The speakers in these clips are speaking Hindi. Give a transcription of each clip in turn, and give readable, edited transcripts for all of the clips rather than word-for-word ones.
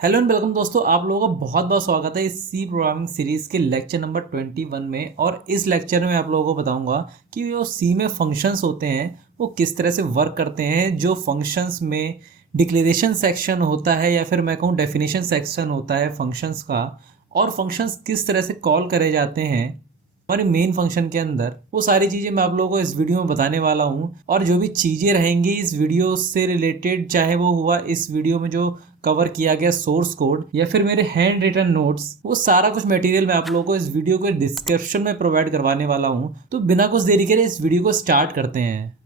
हेलो एंड वेलकम दोस्तों, आप लोगों का बहुत बहुत स्वागत है इस सी प्रोग्रामिंग सीरीज के लेक्चर नंबर 21 में। और इस लेक्चर में आप लोगों को बताऊंगा कि जो सी में फंक्शंस होते हैं वो किस तरह से वर्क करते हैं। जो फंक्शंस में डिक्लेरेशन सेक्शन होता है या फिर मैं कहूँ डेफिनेशन सेक्शन होता है फंक्शंस का, और फंक्शंस किस तरह से कॉल करे जाते हैं हमारे मेन फंक्शन के अंदर, वो सारी चीज़ें मैं आप लोगों को इस वीडियो में बताने वाला हूँ। और जो भी चीज़ें रहेंगी इस वीडियो से रिलेटेड, चाहे वो हुआ इस वीडियो में जो कवर किया गया सोर्स कोड या फिर मेरे हैंड रिटन नोट्स, वो सारा कुछ मटेरियल मैं आप लोगों को इस वीडियो के डिस्क्रिप्शन में प्रोवाइड करवाने वाला हूँ। तो बिना कुछ देरी करे इस वीडियो को स्टार्ट करते हैं।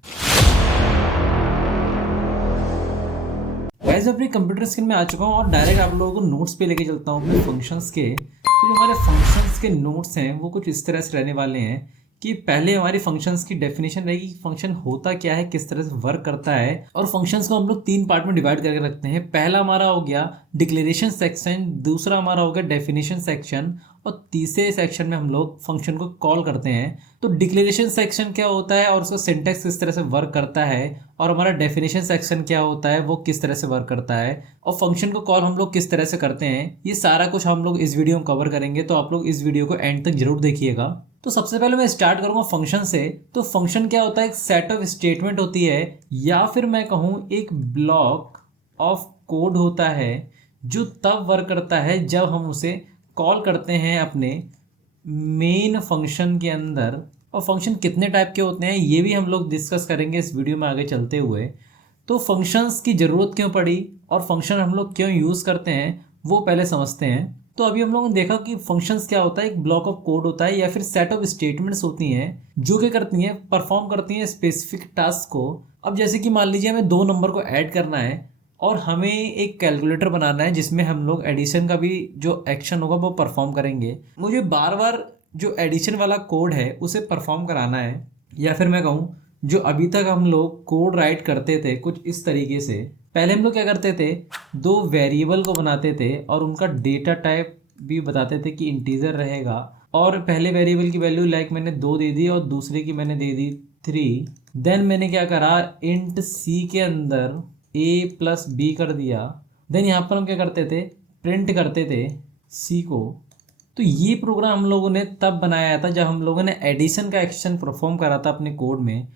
गाइस, अपनी कंप्यूटर स्क्रीन में आ चुका हूँ और डायरेक्ट आप लोगों को नोट्स पे लेके चलता हूँ अपने फंक्शंस के। तो जो हमारे फंक्शंस के नोट्स हैं वो कुछ इस तरह से रहने वाले हैं कि पहले हमारी फंक्शंस की डेफिनेशन रहेगी कि फंक्शन होता क्या है, किस तरह से वर्क करता है। और फंक्शंस को हम लोग तीन पार्ट में डिवाइड करके रखते हैं। पहला हमारा हो गया डिक्लेरेशन सेक्शन, दूसरा हमारा हो गया डेफिनेशन सेक्शन, और तीसरे सेक्शन में हम लोग फंक्शन को कॉल करते हैं। तो डिक्लेरेशन सेक्शन क्या होता है और उसका सिंटैक्स किस तरह से वर्क करता है, और हमारा डेफिनेशन सेक्शन क्या होता है वो किस तरह से वर्क करता है, और फंक्शन को कॉल हम लोग किस तरह से करते हैं, ये सारा कुछ हम लोग इस वीडियो में कवर करेंगे। तो आप लोग इस वीडियो को एंड तक जरूर देखिएगा। तो सबसे पहले मैं स्टार्ट करूंगा फंक्शन से। तो फंक्शन क्या होता है, एक सेट ऑफ स्टेटमेंट होती है या फिर मैं कहूँ एक ब्लॉक ऑफ कोड होता है जो तब वर्क करता है जब हम उसे कॉल करते हैं अपने मेन फंक्शन के अंदर। और फंक्शन कितने टाइप के होते हैं ये भी हम लोग डिस्कस करेंगे इस वीडियो में आगे चलते हुए। तो फंक्शंस की ज़रूरत क्यों पड़ी और फंक्शन हम लोग क्यों यूज़ करते हैं वो पहले समझते हैं। तो अभी हम लोगों ने देखा कि फंक्शंस क्या होता है, एक ब्लॉक ऑफ कोड होता है या फिर सेट ऑफ स्टेटमेंट्स होती हैं जो क्या करती हैं, परफॉर्म करती हैं स्पेसिफिक टास्क को। अब जैसे कि मान लीजिए हमें दो नंबर को ऐड करना है और हमें एक कैलकुलेटर बनाना है जिसमें हम लोग एडिशन का भी जो एक्शन होगा वो परफॉर्म करेंगे। मुझे बार बार जो एडिशन वाला कोड है उसे परफॉर्म कराना है, या फिर मैं कहूँ जो अभी तक हम लोग कोड राइट करते थे कुछ इस तरीके से। पहले हम लोग क्या करते थे, दो वेरिएबल को बनाते थे और उनका डेटा टाइप भी बताते थे कि इंटीजर रहेगा। और पहले वेरिएबल की वैल्यू लाइक मैंने 2 दे दी और दूसरे की मैंने दे दी 3। देन मैंने क्या करा, इंट सी के अंदर a प्लस बी कर दिया। देन यहाँ पर हम क्या करते थे, प्रिंट करते थे सी को। तो ये प्रोग्राम हम लोगों ने तब बनाया था जब हम लोगों ने एडिशन का एक्शन परफॉर्म करा था अपने कोड में।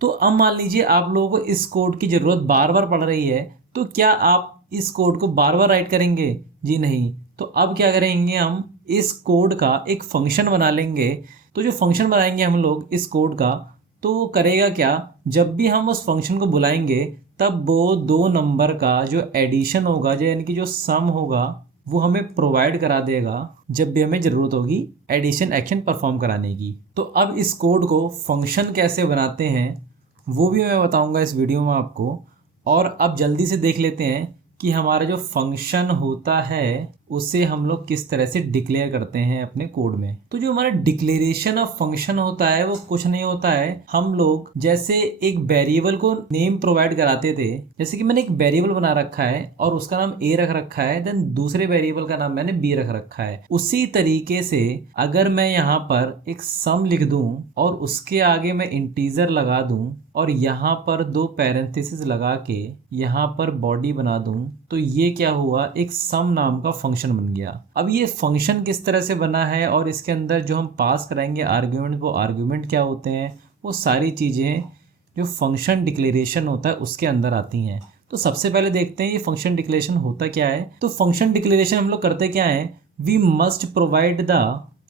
तो अब मान लीजिए आप लोगों को इस कोड की ज़रूरत बार बार पड़ रही है, तो क्या आप इस कोड को बार बार राइट करेंगे? जी नहीं। तो अब क्या करेंगे, हम इस कोड का एक फंक्शन बना लेंगे। तो जो फंक्शन बनाएंगे हम लोग इस कोड का, तो वो करेगा क्या, जब भी हम उस फंक्शन को बुलाएंगे तब वो दो नंबर का जो एडिशन होगा, जो यानी कि जो सम होगा, वो हमें प्रोवाइड करा देगा जब भी हमें ज़रूरत होगी एडिशन एक्शन परफॉर्म कराने की। तो अब इस कोड को फंक्शन कैसे बनाते हैं वो भी मैं बताऊंगा इस वीडियो में आपको। और अब जल्दी से देख लेते हैं कि हमारा जो फंक्शन होता है उसे हम लोग किस तरह से डिक्लेयर करते हैं अपने कोड में। तो जो हमारा डिक्लेरेशन ऑफ फंक्शन होता है वो कुछ नहीं होता है, हम लोग जैसे एक वेरिएबल को नेम प्रोवाइड कराते थे। जैसे कि मैंने एक वेरिएबल बना रखा है और उसका नाम a रख रखा है, देन दूसरे वेरिएबल का नाम मैंने b रख रखा है। उसी तरीके से अगर मैं यहाँ पर एक सम लिख दूं और उसके आगे मैं इंटीजर लगा दूं और यहाँ पर दो पैरेंथेसिस लगा के यहाँ पर बॉडी बना दूं, तो ये क्या हुआ, एक सम नाम का फंक्शन बन गया। अब ये फंक्शन किस तरह से बना है और इसके अंदर जो हम पास कराएंगे आर्ग्यूमेंट, वो आर्ग्यूमेंट क्या होते हैं, वो सारी चीज़ें जो फंक्शन डिक्लेरेशन होता है उसके अंदर आती हैं। तो सबसे पहले देखते हैं ये फंक्शन डिक्लेरेशन होता क्या है। तो फंक्शन डिक्लेरेशन हम लोग करते क्या है, we must provide the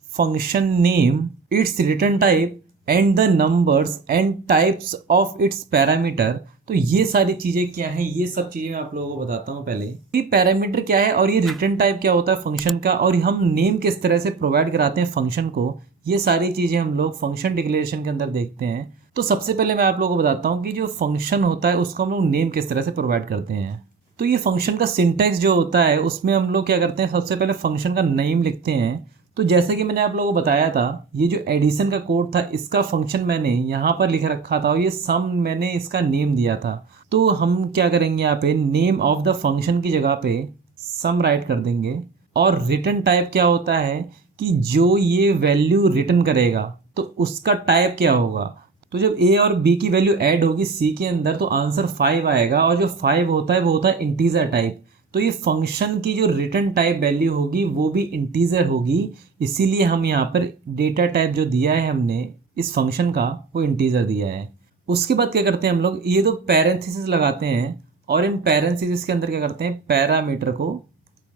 function name, its return type and the numbers and types of its parameter. तो ये सारी चीज़ें क्या हैं, ये सब चीज़ें मैं आप लोगों को बताता हूँ पहले कि पैरामीटर क्या है और ये रिटर्न टाइप क्या होता है फंक्शन का, और हम नेम किस तरह से प्रोवाइड कराते हैं फंक्शन को। ये सारी चीज़ें हम लोग फंक्शन डिक्लेरेशन के अंदर देखते हैं। तो सबसे पहले मैं आप लोगों को बताता हूँ कि जो फंक्शन होता है उसको हम लोग नेम किस तरह से प्रोवाइड करते हैं। तो ये फंक्शन का सिंटैक्स जो होता है उसमें हम लोग क्या करते हैं, सबसे पहले फंक्शन का नेम लिखते हैं। तो जैसे कि मैंने आप लोगों को बताया था, ये जो एडिशन का कोड था इसका फंक्शन मैंने यहाँ पर लिख रखा था और ये सम मैंने इसका नेम दिया था। तो हम क्या करेंगे, यहाँ पे नेम ऑफ द फंक्शन की जगह पे सम राइट कर देंगे। और रिटर्न टाइप क्या होता है कि जो ये वैल्यू रिटर्न करेगा तो उसका टाइप क्या होगा। तो जब a और b की वैल्यू ऐड होगी c के अंदर तो आंसर 5 आएगा, और जो 5 होता है वो होता है इंटीजर टाइप। तो ये फंक्शन की जो रिटर्न टाइप वैल्यू होगी वो भी इंटीजर होगी, इसीलिए हम यहाँ पर डेटा टाइप जो दिया है हमने इस फंक्शन का वो इंटीजर दिया है। उसके बाद क्या करते हैं हम लोग, ये दो पैरेंथेसिस लगाते हैं और इन पैरेंथेसिस के अंदर क्या करते हैं, पैरामीटर को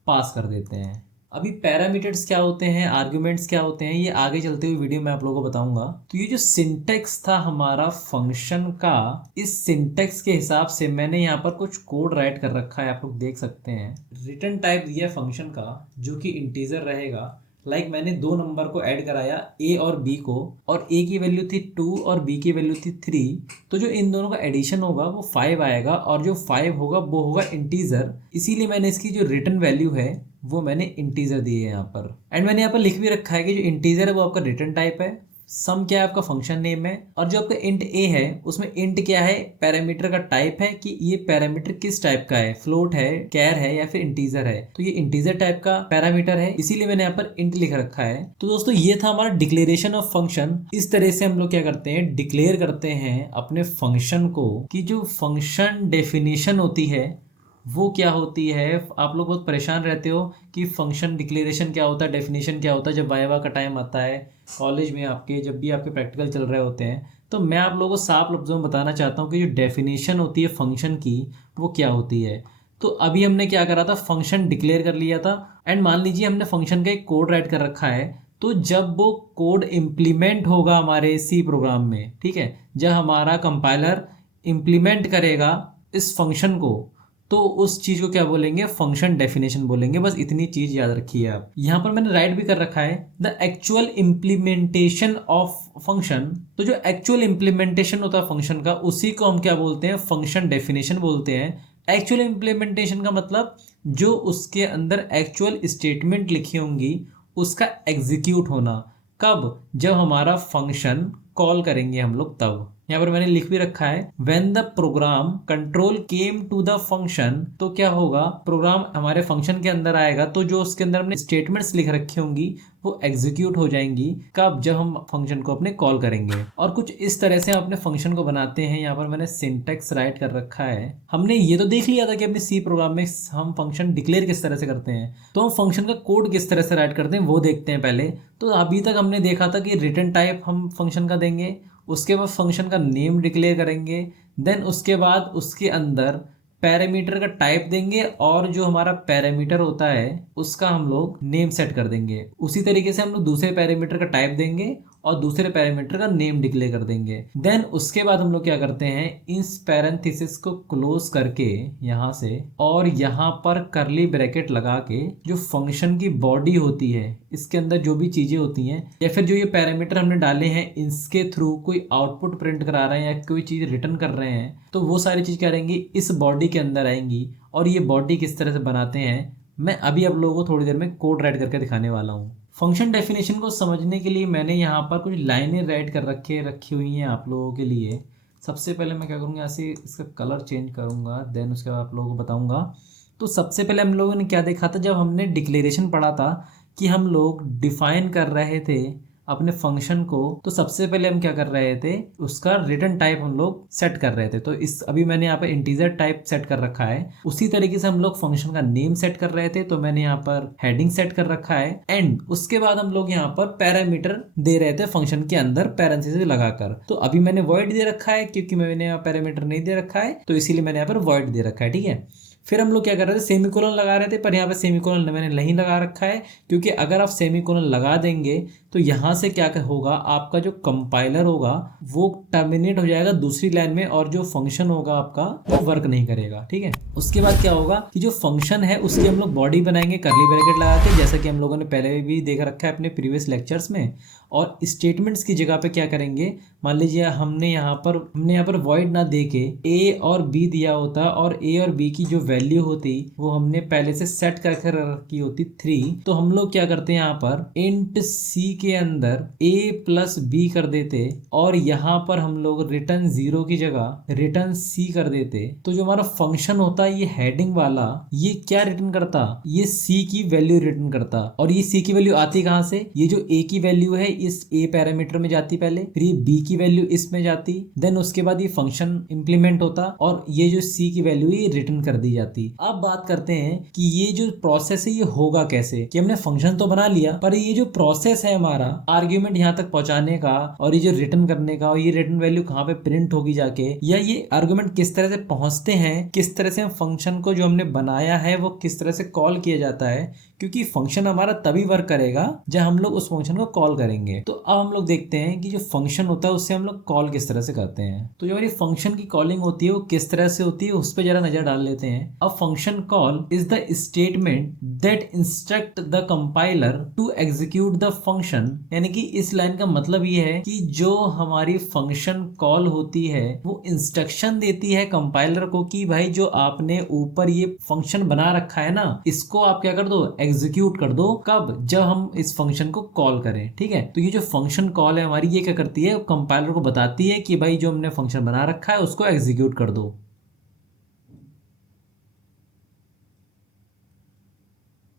पास कर देते हैं। अभी पैरामीटर्स क्या होते हैं, आर्ग्यूमेंट्स क्या होते हैं, ये आगे चलते हुए वीडियो में आप लोगों को बताऊंगा। तो ये जो सिंटेक्स था हमारा फंक्शन का, इस सिंटेक्स के हिसाब से मैंने यहाँ पर कुछ कोड राइट कर रखा है, आप लोग देख सकते हैं। रिटर्न टाइप दिया फंक्शन का जो कि इंटीजर रहेगा। मैंने दो नंबर को ऐड कराया, ए और बी को, और ए की वैल्यू थी 2 और बी की वैल्यू थी 3। तो जो इन दोनों का एडिशन होगा वो 5 आएगा और जो 5 होगा वो होगा इंटीजर, इसीलिए मैंने इसकी जो रिटर्न वैल्यू है वो मैंने इंटीजर दी है यहाँ पर। एंड मैंने यहाँ पर लिख भी रखा है कि जो इंटीजर है वो आपका रिटर्न टाइप है, सम क्या है आपका फंक्शन नेम है, और जो आपका इंट ए है उसमें इंट क्या है, पैरामीटर का टाइप है कि ये पैरामीटर किस टाइप का है, फ्लोट है, कैर है या फिर इंटीजर है। तो ये इंटीजर टाइप का पैरामीटर है, इसीलिए मैंने यहाँ पर इंट लिख रखा है। तो दोस्तों ये था हमारा डिक्लेरेशन ऑफ फंक्शन। इस तरह से हम लोग क्या करते हैं, डिक्लेयर करते हैं अपने फंक्शन को कि जो फंक्शन डेफिनेशन होती है वो क्या होती है। आप लोग बहुत परेशान रहते हो कि फंक्शन डिक्लेरेशन क्या होता है, डेफिनेशन क्या होता है, जब वाइवा का टाइम आता है कॉलेज में आपके, जब भी आपके प्रैक्टिकल चल रहे होते हैं। तो मैं आप लोगों को साफ लफ्ज़ों में बताना चाहता हूँ कि जो डेफिनेशन होती है फंक्शन की वो क्या होती है। तो अभी हमने क्या करा था, फंक्शन डिक्लेयर कर लिया था एंड मान लीजिए हमने फंक्शन का एक कोड राइट कर रखा है। तो जब वो कोड इम्प्लीमेंट होगा हमारे सी प्रोग्राम में, ठीक है, जब हमारा कंपाइलर इम्प्लीमेंट करेगा इस फंक्शन को, तो उस चीज़ को क्या बोलेंगे, फंक्शन डेफिनेशन बोलेंगे। बस इतनी चीज़ याद रखिए आप। यहाँ पर मैंने राइट भी कर रखा है the actual implementation of function. तो जो एक्चुअल इम्प्लीमेंटेशन होता है फंक्शन का, उसी को हम क्या बोलते हैं, फंक्शन डेफिनेशन बोलते हैं। एक्चुअल इम्प्लीमेंटेशन का मतलब जो उसके अंदर एक्चुअल स्टेटमेंट लिखी होंगी उसका एग्जीक्यूट होना। कब, जब हमारा फंक्शन कॉल करेंगे हम लोग तब। यहाँ पर मैंने लिख भी रखा है when the program control came to the function. तो क्या होगा, प्रोग्राम हमारे फंक्शन के अंदर आएगा तो जो उसके अंदर हमने स्टेटमेंट्स लिख रखी होंगी वो एग्जीक्यूट हो जाएंगी। कब, जब हम फंक्शन को अपने कॉल करेंगे। और कुछ इस तरह से हम अपने फंक्शन को बनाते हैं। यहाँ पर मैंने सिंटेक्स राइट कर रखा है। हमने ये तो देख लिया था कि अपने सी प्रोग्राम में हम फंक्शन डिक्लेयर किस तरह से करते हैं, तो हम फंक्शन का कोड किस तरह से राइट करते हैं वो देखते हैं पहले। तो अभी तक हमने देखा था कि रिटर्न टाइप हम फंक्शन का देंगे, उसके बाद फंक्शन का नेम डिक्लेयर करेंगे, देन उसके बाद उसके अंदर पैरामीटर का टाइप देंगे और जो हमारा पैरामीटर होता है उसका हम लोग नेम सेट कर देंगे। उसी तरीके से हम लोग दूसरे पैरामीटर का टाइप देंगे और दूसरे पैरामीटर का नेम डिक्लेयर कर देंगे। देन उसके बाद हम लोग क्या करते हैं, इस पैरेंथेसिस को क्लोज करके यहाँ से और यहाँ पर करली ब्रैकेट लगा के जो फंक्शन की बॉडी होती है, इसके अंदर जो भी चीजें होती हैं या फिर जो ये पैरामीटर हमने डाले हैं इसके थ्रू कोई आउटपुट प्रिंट करा रहे हैं या कोई चीज रिटर्न कर रहे हैं, तो वो सारी चीज क्या रहेंगी इस बॉडी के अंदर आएंगी। और ये बॉडी किस तरह से बनाते हैं मैं अभी आप लोगों को थोड़ी देर में कोड राइट करके दिखाने वाला हूँ। फंक्शन डेफिनेशन को समझने के लिए मैंने यहाँ पर कुछ लाइनें राइट कर रखी हुई हैं आप लोगों के लिए। सबसे पहले मैं क्या करूँगा, ऐसे इसका कलर चेंज करूँगा, देन उसके बाद आप लोगों को बताऊँगा। तो सबसे पहले हम लोगों ने क्या देखा था, जब हमने डिक्लेरेशन पढ़ा था कि हम लोग डिफाइन कर रहे थे अपने फंक्शन को, तो सबसे पहले हम क्या कर रहे थे, उसका रिटर्न टाइप हम लोग सेट कर रहे थे। तो इस अभी मैंने यहाँ पर इंटीजर टाइप सेट कर रखा है। उसी तरीके से हम लोग फंक्शन का नेम सेट कर रहे थे, तो मैंने यहाँ पर हेडिंग सेट कर रखा है। एंड उसके बाद हम लोग यहाँ पर पैरामीटर दे रहे थे फंक्शन के अंदर पैरेंथेसिस लगाकर। तो अभी मैंने वॉइड दे रखा है क्योंकि मैंने यहाँ पैरामीटर नहीं दे रखा है, तो इसीलिए मैंने यहाँ पर वॉइड दे रखा है, ठीक है। फिर हम लोग क्या कर रहे थे, सेमीकोलन लगा रहे थे, पर यहाँ पे सेमीकोलन मैंने नहीं लगा रखा है क्योंकि अगर आप सेमीकोलन लगा देंगे तो यहाँ से क्या होगा, आपका जो कंपाइलर होगा वो टर्मिनेट हो जाएगा दूसरी लाइन में और जो फंक्शन होगा आपका वो वर्क नहीं करेगा, ठीक है। उसके बाद क्या होगा कि जो फंक्शन है उसकी हम लोग बॉडी बनाएंगे करली ब्रैकेट लगा के, जैसा कि हम लोगों ने पहले भी देख रखा है अपने प्रीवियस लेक्चर्स में। और स्टेटमेंट्स की जगह पे क्या करेंगे, मान लीजिए हमने यहाँ पर वॉइड ना दे के ए और बी दिया होता और ए और बी की जो वैल्यू होती वो हमने पहले से सेट करके रखी होती 3, तो हम लोग क्या करते हैं यहाँ पर इंट सी के अंदर a प्लस बी कर देते और यहाँ पर हम लोग रिटर्न 0 की जगह रिटर्न c कर देते, तो जो हमारा फंक्शन होता है ये हेडिंग वाला, ये क्या रिटर्न करता, ये c की वैल्यू रिटर्न करता। और ये c की वैल्यू आती कहाँ से, ये जो a की वैल्यू है इस a पैरामीटर में जाती पहले, फिर ये b की वैल्यू इसमें जाती, देन उसके बाद ये फंक्शन इंप्लीमेंट होता और ये जो c की वैल्यू ये रिटर्न कर दी जाती। अब बात करते हैं कि ये जो प्रोसेस है ये होगा कैसे, कि हमने फंक्शन तो बना लिया पर ये जो प्रोसेस है हमारा आर्ग्यूमेंट यहाँ तक पहुंचाने का और ये जो रिटर्न करने का और ये रिटर्न वैल्यू कहाँ पे प्रिंट होगी जाके, या ये आर्ग्यूमेंट किस तरह से पहुंचते हैं, किस तरह से हम फंक्शन को जो हमने बनाया है वो किस तरह से कॉल किया जाता है, क्योंकि फंक्शन हमारा तभी वर्क करेगा जब हम लोग उस फंक्शन को कॉल करेंगे। तो अब हम लोग देखते हैं कि जो फंक्शन होता है उससे हम लोग कॉल किस तरह से करते हैं। तो जो हमारी फंक्शन की कॉलिंग होती है वो किस तरह से होती है उस पर जरा नजर डाल लेते हैं। अब function call is the statement that instruct the compiler to execute the function, यानी कि इस लाइन का मतलब ये है कि जो हमारी फंक्शन कॉल होती है वो इंस्ट्रक्शन देती है कंपाइलर को कि भाई जो आपने ऊपर ये फंक्शन बना रखा है ना, इसको आप क्या कर दो, एग्जीक्यूट कर दो। कब, जब हम इस फंक्शन को कॉल करें। ठीक है, तो ये जो फंक्शन कॉल है हमारी ये क्या करती है, कंपाइलर को बताती है कि भाई जो हमने फंक्शन बना रखा है उसको एग्जीक्यूट कर दो।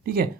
ठीक है,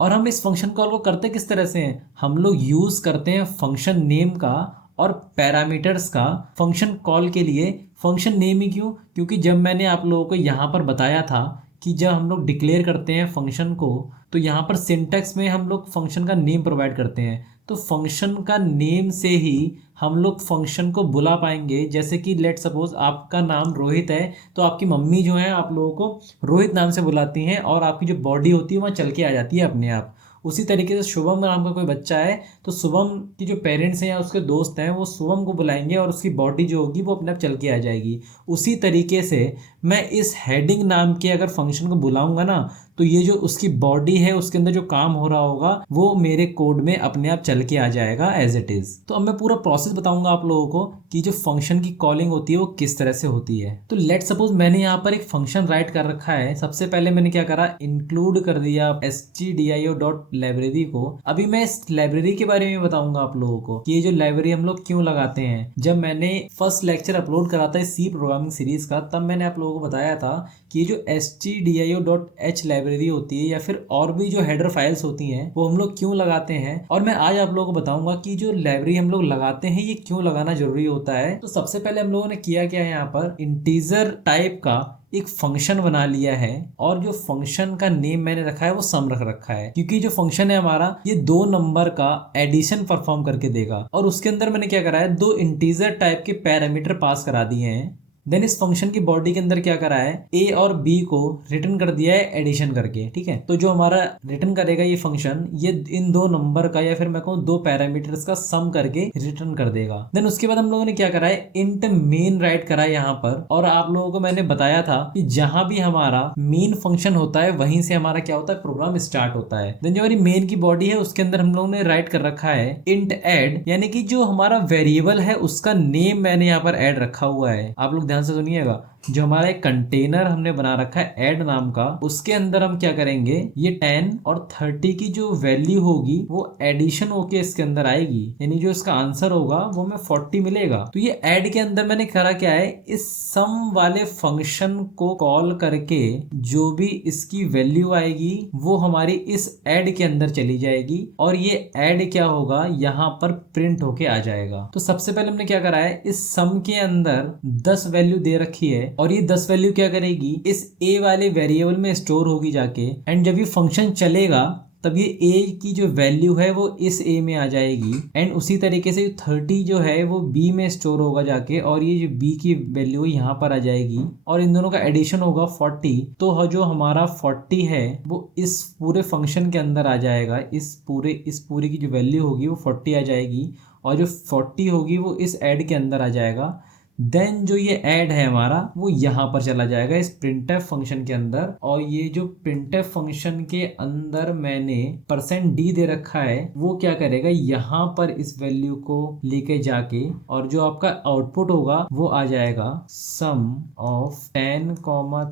और हम इस फंक्शन कॉल को करते किस तरह से हैं, हम लोग यूज करते हैं फंक्शन नेम का और पैरामीटर्स का फंक्शन कॉल के लिए। फंक्शन नेम ही क्यों, क्योंकि जब मैंने आप लोगों को यहाँ पर बताया था कि जब हम लोग डिक्लेयर करते हैं फंक्शन को तो यहाँ पर सिंटैक्स में हम लोग फंक्शन का नेम प्रोवाइड करते हैं, तो फंक्शन का नेम से ही हम लोग फंक्शन को बुला पाएंगे। जैसे कि लेट सपोज आपका नाम रोहित है तो आपकी मम्मी जो है आप लोगों को रोहित नाम से बुलाती हैं और आपकी जो बॉडी होती है वहाँ चल के आ जाती है अपने आप। उसी तरीके से शुभम नाम का कोई बच्चा है तो शुभम की जो पेरेंट्स हैं या उसके दोस्त हैं वो शुभम को बुलाएंगे और उसकी बॉडी जो होगी वो अपने आप चल के आ जाएगी। उसी तरीके से मैं इस हेडिंग नाम के अगर फंक्शन को बुलाऊंगा ना तो ये जो उसकी बॉडी है उसके अंदर जो काम हो रहा होगा वो मेरे कोड में अपने आप चल के आ जाएगा एज इट इज। तो अब मैं पूरा प्रोसेस बताऊंगा आप लोगों को कि जो फंक्शन की कॉलिंग होती है वो किस तरह से होती है। तो लेट सपोज मैंने यहाँ पर एक फंक्शन राइट कर रखा है। सबसे पहले मैंने क्या करा, इंक्लूड कर दिया stdio.library को। अभी मैं इस लाइब्रेरी के बारे में बताऊंगा आप लोगों को कि ये जो लाइब्रेरी हम लोग क्यों लगाते हैं। जब मैंने फर्स्ट लेक्चर अपलोड करा था सी प्रोग्रामिंग सीरीज का तब मैंने आप लोगों को बताया था कि ये जो stdio.h लाइब्रेरी होती है या फिर और भी जो हेडर फाइल्स होती हैं वो हम लोग क्यों लगाते हैं। और मैं आज आप लोगों को बताऊंगा कि जो लाइब्रेरी हम लोग लगाते हैं ये क्यों लगाना जरूरी होता है। तो सबसे पहले हम लोगों ने किया क्या है, यहाँ पर इंटीजर टाइप का एक फंक्शन बना लिया है और जो फंक्शन का नेम मैंने रखा है वो सम रख रखा है, क्योंकि जो फंक्शन है हमारा ये 2 नंबर का एडिशन परफॉर्म करके देगा। और उसके अंदर मैंने क्या करा है, 2 इंटीजर टाइप के पैरामीटर पास करा दिए हैं। देन इस फंक्शन की बॉडी के अंदर क्या करा है, a और b को रिटर्न कर दिया है एडिशन करके। ठीक है, तो जो हमारा रिटर्न करेगा ये फंक्शन ये इन 2 नंबर का या फिर मैं कहूँ 2 पैरामीटर्स का सम करके रिटर्न कर देगा। देन उसके बाद हम लोगों ने क्या करा है, इंट मेन राइट करा है यहाँ पर। और आप लोगों को मैंने बताया था कि जहां भी हमारा मेन फंक्शन होता है वहीं से हमारा क्या होता है, प्रोग्राम स्टार्ट होता है। देन जो हमारी मेन की बॉडी है उसके अंदर हम लोगों ने राइट कर रखा है इंट एड, यानी कि जो हमारा वेरिएबल है उसका नेम मैंने यहाँ पर एड रखा हुआ है। आप लोग ध्यान से सुनिएगा, जो हमारा एक कंटेनर हमने बना रखा है ऐड नाम का, उसके अंदर हम क्या करेंगे, ये 10 और 30 की जो वैल्यू होगी वो एडिशन होके इसके अंदर आएगी, यानी जो इसका आंसर होगा वो हमें 40 मिलेगा। तो ये ऐड के अंदर मैंने करा क्या है, इस सम वाले फंक्शन को कॉल करके जो भी इसकी वैल्यू आएगी वो हमारी इस ऐड के अंदर चली जाएगी और ये ऐड क्या होगा, यहाँ पर प्रिंट होके आ जाएगा। तो सबसे पहले हमने क्या करा है, इस सम के अंदर 10 वैल्यू दे रखी है और ये 10 वैल्यू क्या करेगी, इस a वाले वेरिएबल में स्टोर होगी जाके। एंड जब ये फंक्शन चलेगा तब ये a की जो वैल्यू है वो इस a में आ जाएगी। एंड उसी तरीके से 30 जो है वो b में स्टोर होगा जाके और ये जो b की वैल्यू यहाँ पर आ जाएगी और इन दोनों का एडिशन होगा 40। तो जो हमारा 40 है वो इस पूरे फंक्शन के अंदर आ जाएगा। इस पूरी की जो वैल्यू होगी वो 40 आ जाएगी और जो 40 होगी वो इस ऐड के अंदर आ जाएगा। देन जो ये ऐड है हमारा वो यहाँ पर चला जाएगा इस printf फंक्शन के अंदर। और ये जो printf फंक्शन के अंदर मैंने %d दे रखा है वो क्या करेगा, यहाँ पर इस वैल्यू को लेके जाके और जो आपका आउटपुट होगा वो आ जाएगा सम ऑफ 10,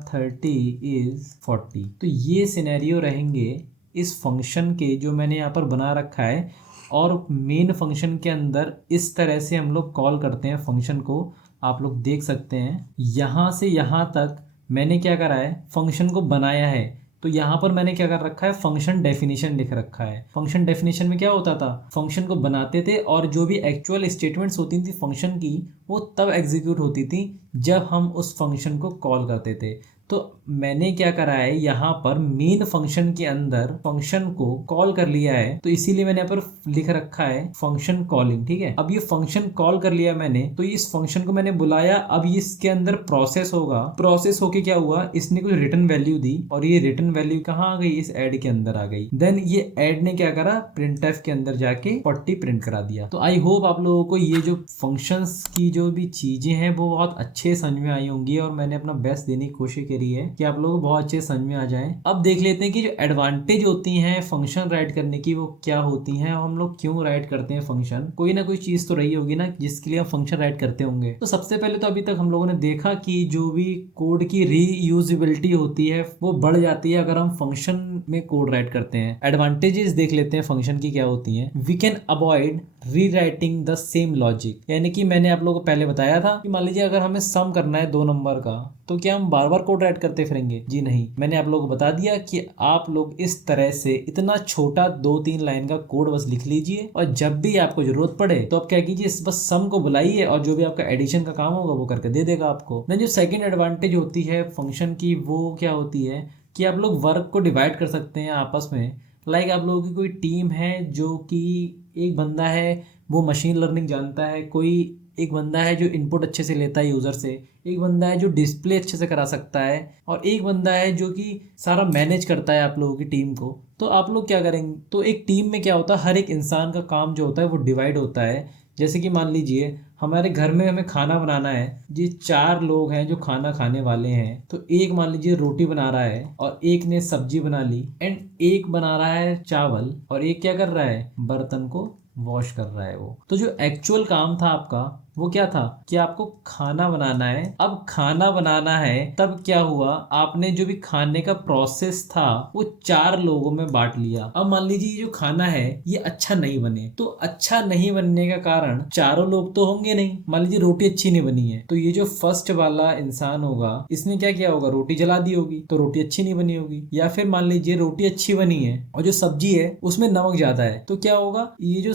30 इज 40। तो ये सिनेरियो रहेंगे इस फंक्शन के जो मैंने यहाँ पर बना रखा है और मेन फंक्शन के अंदर इस तरह से हम लोग कॉल करते हैं फंक्शन को। आप लोग देख सकते हैं यहाँ से यहाँ तक मैंने क्या करा है, फंक्शन को बनाया है। तो यहाँ पर मैंने क्या कर रखा है, फंक्शन डेफिनेशन लिख रखा है। फंक्शन डेफिनेशन में क्या होता था, फंक्शन को बनाते थे और जो भी एक्चुअल स्टेटमेंट्स होती थी फंक्शन की वो तब एग्जीक्यूट होती थी जब हम उस फंक्शन को कॉल करते थे। तो मैंने क्या करा है, यहाँ पर मेन फंक्शन के अंदर फंक्शन को कॉल कर लिया है, तो इसीलिए मैंने यहाँ पर लिख रखा है फंक्शन कॉलिंग। ठीक है, अब ये फंक्शन कॉल कर लिया मैंने, तो इस फंक्शन को मैंने बुलाया। अब ये इसके अंदर प्रोसेस होगा, प्रोसेस होके क्या हुआ, इसने कुछ रिटर्न वैल्यू दी और ये रिटर्न वैल्यू कहाँ आ गई, इस ऐड के अंदर आ गई। देन ये ऐड ने क्या करा, प्रिंटफ के अंदर जाके 40 प्रिंट करा दिया। तो आई होप आप लोगों को ये जो फंक्शंस की जो भी चीजें हैं वो बहुत अच्छे समझ में आई होंगी और मैंने अपना बेस्ट देने की कोशिश करी है कि आप लोगों को बहुत अच्छे समझ में आ जाए। अब देख लेते हैं कि जो एडवांटेज होती हैं फंक्शन राइट करने की वो क्या होती हैं, हम लोग क्यों राइट करते हैं फंक्शन। कोई ना कोई चीज तो रही होगी ना जिसके लिए हम फंक्शन राइट करते होंगे। तो सबसे पहले तो अभी तक हम लोगों ने देखा कि जो भी कोड की रीयूजेबिलिटी होती है वो बढ़ जाती है अगर हम फंक्शन में कोड राइट करते हैं। एडवांटेजेस देख लेते हैं फंक्शन की क्या होती हैं। We can avoid rewriting the same logic, यानी कि मैंने आप लोगों को पहले बताया था कि मान लीजिए अगर हमें सम करना है 2 नंबर का, तो क्या हम बार बार कोड राइट करते फिरेंगे? जी नहीं। मैंने आप लोगों को बता दिया कि आप लोग इस तरह से इतना छोटा 2-3 लाइन का कोड बस लिख लीजिए और जब भी आपको जरूरत पड़े तो आप क्या कीजिए, बस सम को बुलाइए और जो भी आपका एडिशन का काम होगा वो करके दे देगा आपको। देन जो सेकेंड एडवांटेज होती है फंक्शन की वो क्या होती है कि आप लोग वर्क को डिवाइड कर सकते हैं आपस में। लाइक आप लोगों की कोई टीम है जो कि एक बंदा है वो मशीन लर्निंग जानता है, कोई एक बंदा है जो इनपुट अच्छे से लेता है यूज़र से, एक बंदा है जो डिस्प्ले अच्छे से करा सकता है और एक बंदा है जो कि सारा मैनेज करता है आप लोगों की टीम को। तो आप लोग क्या करेंगे, तो एक टीम में क्या होता है, हर एक इंसान का काम जो होता है वो डिवाइड होता है। जैसे कि मान लीजिए हमारे घर में हमें खाना बनाना है जी, 4 लोग हैं जो खाना खाने वाले हैं, तो एक मान लीजिए रोटी बना रहा है और एक ने सब्जी बना ली एंड एक बना रहा है चावल और एक क्या कर रहा है, बर्तन को वॉश कर रहा है वो। तो जो एक्चुअल काम था आपका वो क्या था कि आपको खाना बनाना है। अब खाना बनाना है तब क्या हुआ, आपने जो भी खाने का प्रोसेस था वो 4 लोगों में बांट लिया। अब मान लीजिए ये जो खाना है ये अच्छा नहीं बने, तो अच्छा नहीं बनने का कारण चारों लोग तो होंगे नहीं। मान लीजिए रोटी अच्छी नहीं बनी है तो ये जो फर्स्ट वाला इंसान होगा इसने क्या किया होगा, रोटी जला दी होगी तो रोटी अच्छी नहीं बनी होगी। या फिर मान लीजिए रोटी अच्छी बनी है और जो सब्जी है उसमें नमक ज्यादा है, तो क्या होगा, ये जो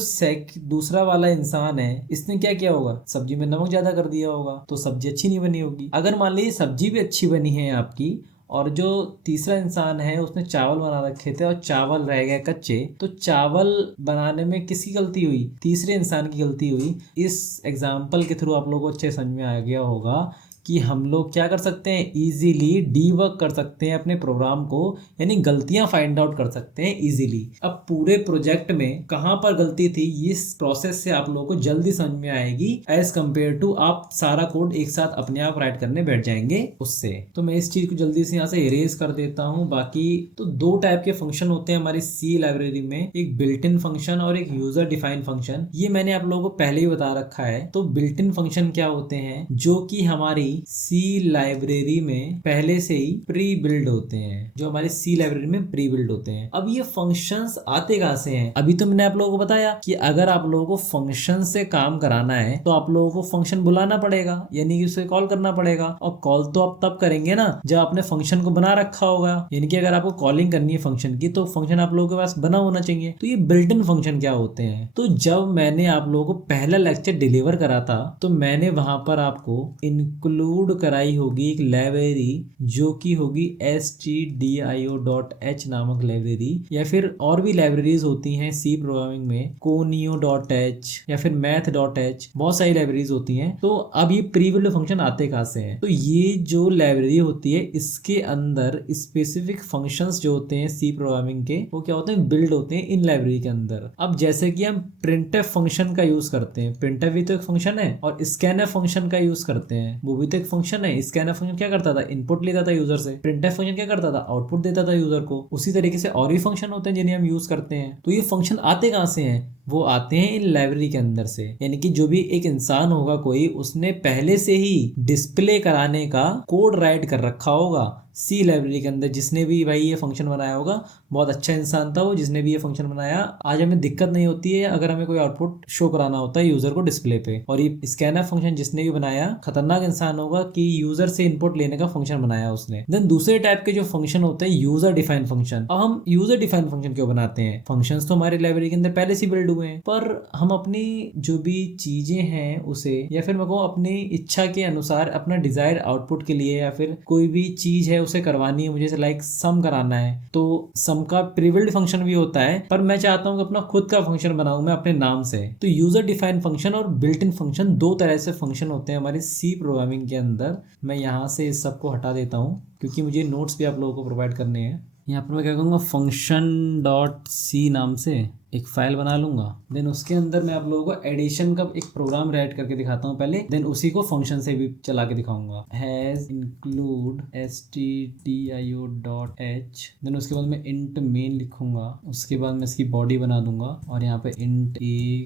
दूसरा वाला इंसान है इसने क्या किया होगा, सब्जी में नमक ज्यादा कर दिया होगा तो सब्जी अच्छी नहीं बनी होगी। अगर मान लीजिए सब्जी भी अच्छी बनी है आपकी और जो तीसरा इंसान है उसने चावल बना रखे थे और चावल रह गए कच्चे, तो चावल बनाने में किसकी गलती हुई, तीसरे इंसान की गलती हुई। इस एग्जाम्पल के थ्रू आप लोगों को अच्छे समझ में आ गया होगा कि हम लोग क्या कर सकते हैं, इजीली डीबग कर सकते हैं अपने प्रोग्राम को, यानी गलतियां फाइंड आउट कर सकते हैं इजीली। अब पूरे प्रोजेक्ट में कहां पर गलती थी इस प्रोसेस से आप लोगों को जल्दी समझ में आएगी एज कम्पेयर टू आप सारा कोड एक साथ अपने आप राइट करने बैठ जाएंगे उससे। तो मैं इस चीज को जल्दी से यहाँ से इरेज कर देता हूँ। बाकी तो 2 टाइप के फंक्शन होते हैं हमारी सी लाइब्रेरी में, एक बिल्ट इन फंक्शन और एक यूजर डिफाइंड फंक्शन। ये मैंने आप लोगों को पहले ही बता रखा है। तो बिल्ट इन फंक्शन क्या होते हैं, जो कि हमारी सी लाइब्रेरी में पहले से ही प्री बिल्ड होते हैं, जो हमारे सी लाइब्रेरी में प्री बिल्ड होते हैं। अब ये फंक्शंस आते कहां से हैं, अभी तो मैंने आप लोगों को बताया कि अगर आप लोगों को फंक्शन से काम कराना है तो आप लोगों को फंक्शन बुलाना पड़ेगा, यानी कि उसे कॉल करना पड़ेगा। और कॉल तो आप तब करेंगे ना जब आपने फंक्शन को बना रखा होगा, यानी कि अगर आपको कॉलिंग करनी है फंक्शन की तो फंक्शन आप लोगों के पास बना होना चाहिए। तो ये बिल्ट इन फंक्शन क्या होते हैं, तो जब मैंने आप लोगों को पहला लेक्चर डिलीवर करा था तो मैंने वहां पर आपको इंक्लूड कराई होगी एक लाइब्रेरी जो कि होगी stdio.h नामक लाइब्रेरी, या फिर और भी लाइब्रेरीज होती हैं सी प्रोग्रामिंग में, conio.h या फिर math.h, बहुत सारी लाइब्रेरीज होती हैं। तो अब ये प्री बिल्ड फंक्शन आते कहां से हैं, तो ये जो लाइब्रेरी होती है इसके अंदर स्पेसिफिक फंक्शंस जो होते हैं सी प्रोग्रामिंग के वो क्या होते हैं, बिल्ड होते हैं इन लाइब्रेरी के अंदर। अब जैसे कि हम प्रिंटफ फंक्शन का यूज करते हैं, प्रिंटफ भी तो एक फंक्शन है, और स्कैनफ फंक्शन का यूज करते हैं, वो भी तो एक फंक्शन है। स्कैनफ फंक्शन क्या करता था, इनपुट लेता था यूजर से, प्रिंटफ फंक्शन क्या करता था, आउटपुट देता था यूजर को। उसी तरीके से और भी फंक्शन होते हैं जिन्हें हम यूज करते हैं। तो ये फंक्शन आते कहां से हैं, वो आते हैं इन लाइब्रेरी के अंदर से, यानी कि जो भी एक इंसान होगा कोई, उसने पहले से ही डिस्प्ले कराने का कोड राइट कर रखा होगा सी लाइब्रेरी के अंदर जिसने भी भाई ये फंक्शन बनाया होगा बहुत अच्छा इंसान था वो, जिसने भी ये फंक्शन बनाया। आज हमें दिक्कत नहीं होती है अगर हमें कोई आउटपुट शो कराना होता है यूजर को डिस्प्ले पे। और ये स्कैनर फंक्शन जिसने भी बनाया खतरनाक इंसान होगा कि यूजर से इनपुट लेने का फंक्शन बनाया उसने। देन दूसरे टाइप के जो फंक्शन होते हैं यूजर डिफाइंड फंक्शन। अब हम यूजर डिफाइंड फंक्शन क्यों बनाते हैं? फंक्शंस तो हमारे लाइब्रेरी के अंदर पहले से बिल्ड हुए हैं, पर हम अपनी जो भी चीजें हैं उसे, या फिर मैं कहूँ अपनी इच्छा के अनुसार अपना डिजायर आउटपुट के लिए, या फिर कोई भी चीज है उसे करवानी है मुझे, लाइक सम कराना है, तो सम का प्रीबिल्ड फंक्शन भी होता है, पर मैं चाहता हूँ कि अपना खुद का फंक्शन बनाऊं मैं अपने नाम से। तो यूजर डिफाइंड फंक्शन और बिल्ट इन फंक्शन दो तरह से फंक्शन होते हैं हमारे सी प्रोग्रामिंग के अंदर। मैं यहाँ से इस सबको हटा देता हूँ क्योंकि मुझे नोट्स भी आप लोगों को प्रोवाइड करने हैं। यहाँ पर मैं क्या करूँगा, फंक्शन डॉट सी नाम से एक फाइल बना लूंगा। देन उसके अंदर मैं आप लोगों को एडिशन का एक प्रोग्राम राइट करके दिखाता हूँ पहले, देन उसी को फंक्शन से भी चला के दिखाऊंगा। Hash include stdio dot h, then उसके बाद मैं इंट मेन लिखूंगा, उसके बाद मैं इसकी बॉडी बना दूंगा और यहाँ पे int a,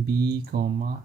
b,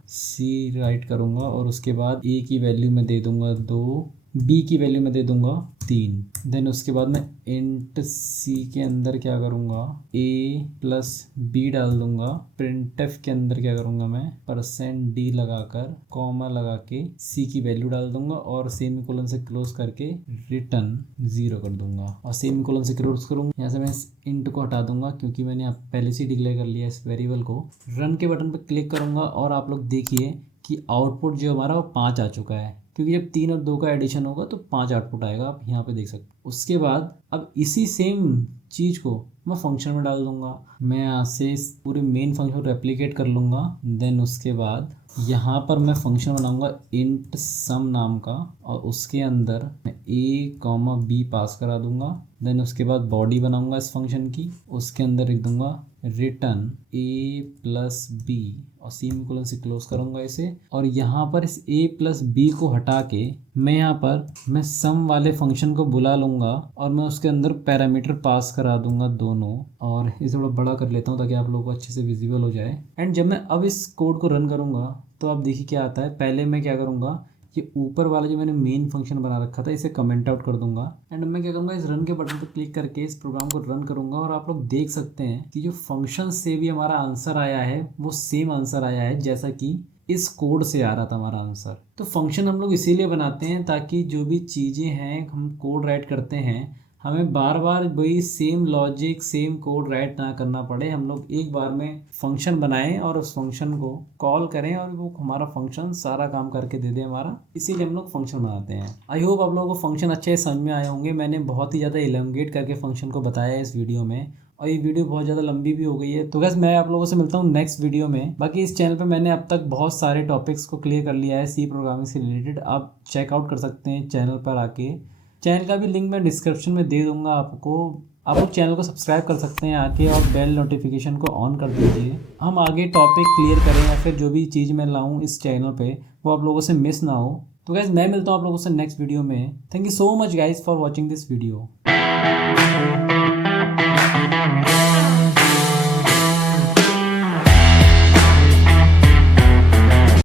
c right करूंगा और उसके बाद a की वैल्यू मैं दे दूंगा 2, b की वैल्यू मैं दे दूंगा 3। देन उसके बाद मैं इंट c के अंदर क्या करूँगा, a प्लस b डाल दूंगा। प्रिंटफ के अंदर क्या करूँगा, मैं %d लगाकर कॉमा लगा के c की वैल्यू डाल दूंगा और सेमीकोलन से क्लोज करके रिटर्न 0 कर दूंगा और सेमीकोलन से क्लोज करूँगा। यहाँ से मैं इस इंट को हटा दूंगा क्योंकि मैंने पहले से डिक्लेयर कर लिया इस वेरिएबल को। रन के बटन पर क्लिक करूँगा और आप लोग देखिए कि आउटपुट जो हमारा वो 5 आ चुका है, क्योंकि जब 3 और 2 का एडिशन होगा तो 5 आउटपुट आएगा, आप यहाँ पे देख सकते हैं। उसके बाद अब इसी सेम चीज़ को मैं फंक्शन में डाल दूंगा। मैं यहाँ से इस पूरे मेन फंक्शन को रेप्लिकेट कर लूँगा। देन उसके बाद यहाँ पर मैं फंक्शन बनाऊंगा इंट सम नाम का और उसके अंदर मैं a, b पास करा दूंगा। देन उसके बाद बॉडी बनाऊंगा इस फंक्शन की, उसके अंदर लिख दूंगा रिटर्न a प्लस b और सेमीकोलन से क्लोज करूंगा इसे। और यहाँ पर इस a प्लस b को हटा के मैं यहाँ पर मैं सम वाले फंक्शन को बुला लूँगा और मैं उसके अंदर पैरामीटर पास करा दूंगा दोनों। और इसे थोड़ा बड़ा कर लेता हूँ ताकि आप लोगों को अच्छे से विजिबल हो जाए। एंड जब मैं अब इस कोड को रन करूँगा तो आप देखिए क्या आता है। पहले मैं क्या करूँगा, ये ऊपर वाला जो मैंने मेन फंक्शन बना रखा था इसे कमेंट आउट कर दूंगा। एंड मैं क्या करूँगा, इस रन के बटन पर क्लिक करके इस प्रोग्राम को रन करूँगा और आप लोग देख सकते हैं कि जो फंक्शन से भी हमारा आंसर आया है वो सेम आंसर आया है जैसा कि इस कोड से आ रहा था हमारा आंसर। तो फंक्शन हम लोग इसीलिए बनाते हैं ताकि जो भी चीज़ें हैं हम कोड राइट करते हैं हमें बार बार वही same logic same code right ना करना पड़े। हम लोग एक बार में फंक्शन बनाएं और उस फंक्शन को कॉल करें और वो हमारा फंक्शन सारा काम करके दे दे हमारा, इसीलिए हम लोग फंक्शन बनाते हैं। आई होप आप लोगों को फंक्शन अच्छे समझ में आए होंगे। मैंने बहुत ही ज़्यादा एलोंगेट करके फंक्शन को बताया है इस वीडियो में और ये वीडियो बहुत ज़्यादा लंबी भी हो गई है। तो गैस मैं आप लोगों से मिलता हूँ नेक्स्ट वीडियो में। बाकी इस चैनल पे मैंने अब तक बहुत सारे टॉपिक्स को क्लियर कर लिया है सी प्रोग्रामिंग से रिलेटेड, आप चेकआउट कर सकते हैं चैनल पर आके। चैनल का भी लिंक मैं डिस्क्रिप्शन में दे दूंगा आपको। आप लोग चैनल को सब्सक्राइब कर सकते हैं आके और बेल नोटिफिकेशन को ऑन कर दीजिए। हम आगे टॉपिक क्लियर करें या फिर जो भी चीज़ मैं लाऊं इस चैनल पे वो आप लोगों से मिस ना हो। तो गाइस मैं मिलता हूँ आप लोगों से नेक्स्ट वीडियो में। Thank you so much guys for watching this video.